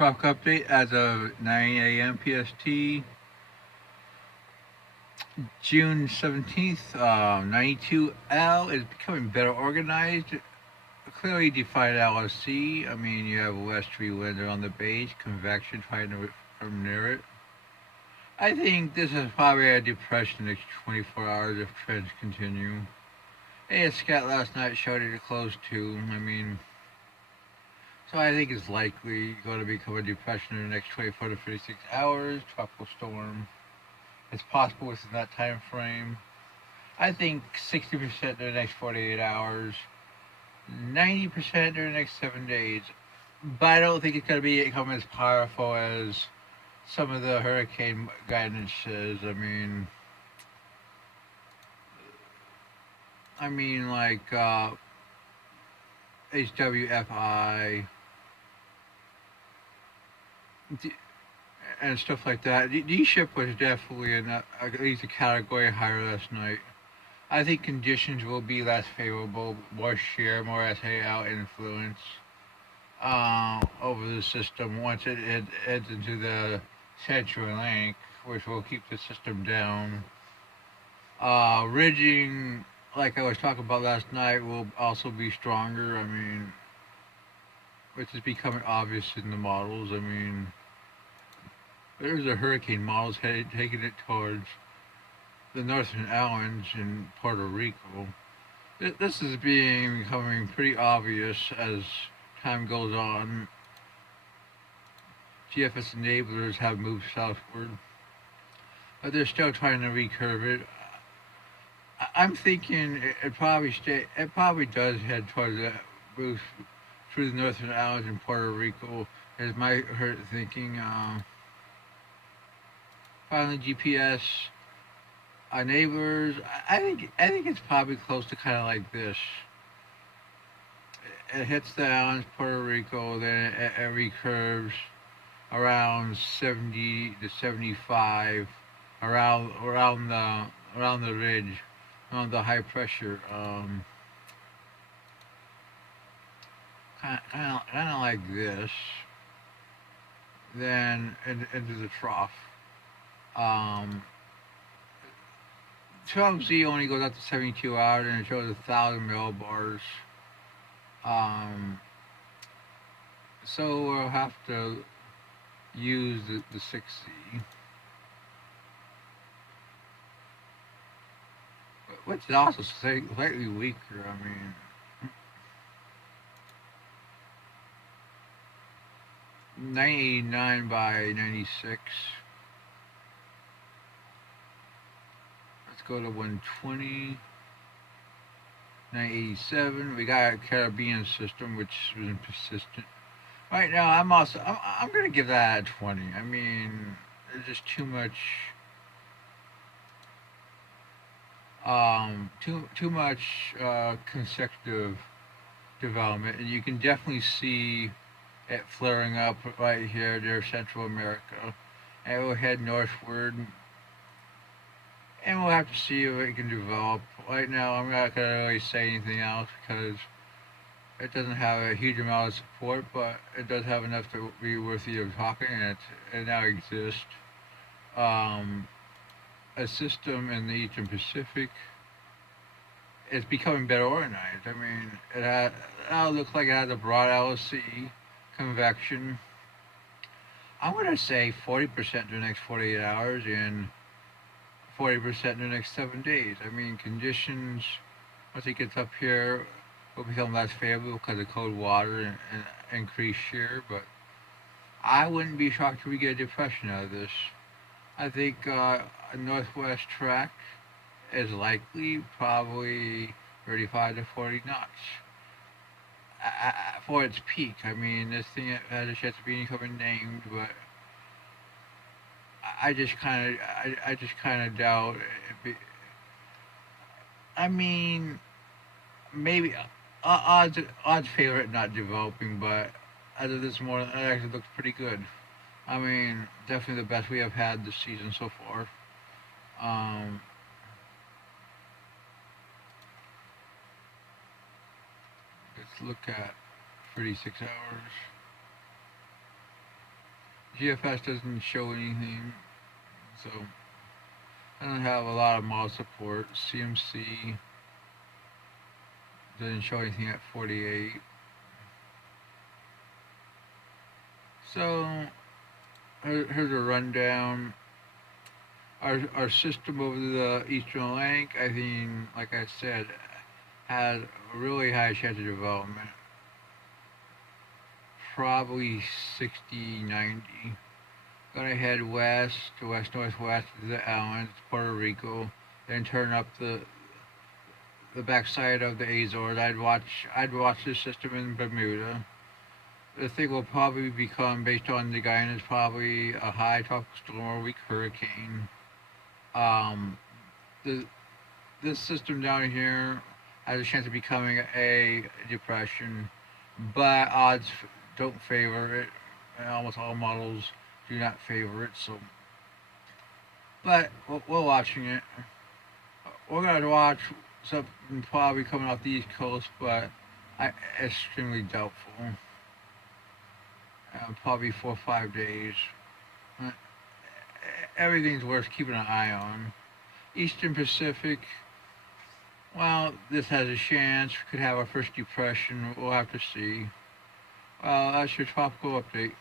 Truck update as of 9 a.m. PST, June 17th. 92L is becoming better organized. Clearly defined LSC. I mean, you have westerly wind on the base, convection trying to from near it. I think this is probably a depression the next 24 hours if trends continue. ASCAT last night showed it close to. I mean, so I think it's likely going to become a depression in the next 24 to 36 hours. Tropical storm. It's possible within that time frame. I think 60% in the next 48 hours, 90% in the next 7 days. But I don't think it's going to become as powerful as some of the hurricane guidance says. Like HWFI and stuff like that. D ship was definitely at least a category higher last night. I think conditions will be less favorable, more shear, more SAL influence over the system once it heads into the central link, which will keep the system down. Ridging, like I was talking about last night, will also be stronger. Which is becoming obvious in the models. There's a hurricane models taking it towards the Northern Islands in Puerto Rico. This is becoming pretty obvious as time goes on. GFS enablers have moved southward, but they're still trying to recurve it. I'm thinking it probably does head towards the move through the Northern Islands in Puerto Rico. Is my hurt thinking. Finally, GPS enablers. I think it's probably close to kind of like this. It hits the islands, Puerto Rico, then it recurves around 70 to 75 around the ridge, around the high pressure. Kind of like this. Then into the trough. Um, 12Z only goes up to 72 hours and it shows 1,000 millibars. Um, so we'll have to use the 6Z, which is also slightly weaker. 989 by 96. Let's go to 120. 987. We got a Caribbean system, which is persistent. Right now, I'm gonna give that a 20. There's just too much consecutive development, and you can definitely see it flaring up right here near Central America, and it will head northward, and we'll have to see if it can develop. Right now, I'm not gonna really say anything else because it doesn't have a huge amount of support, but it does have enough to be worthy of talking, and it now exists. Um, a system in the Eastern Pacific is becoming better organized. It now looks like it has a broad LSC, convection. I'm going to say 40% in the next 48 hours and 40% in the next 7 days. Conditions, once it gets up here, will become less favorable because of cold water and increased shear, but I wouldn't be shocked if we get a depression out of this. I think a northwest track is likely, probably 35 to 40 knots for its peak. This thing has a chance of becoming named, but I just kind of doubt. I mean, maybe odds favor it not developing, but as of this morning, it actually looks pretty good. Definitely the best we have had this season so far. Um, let's look at 36 hours. GFS doesn't show anything, so doesn't have a lot of model support. CMC doesn't show anything at 48. So here's a rundown. Our system over the Eastern Atlantic, I think, like I said, has a really high chance of development. Probably 60, 90. Gonna head west to west northwest to the islands, Puerto Rico, then turn up the backside of the Azores. I'd watch this system in Bermuda. The thing will probably become, based on the guidance, probably a high tropical storm or weak hurricane. Um, the this system down here has a chance of becoming a depression, but odds don't favor it. And almost all models do not favor it. So, but we're watching it. We're gonna watch something probably coming off the East Coast, but extremely doubtful. Probably 4 or 5 days. Uh, Everything's worth keeping an eye on. Eastern Pacific. Well, this has a chance. Could have our first depression. We'll have to see. Well, that's your tropical update.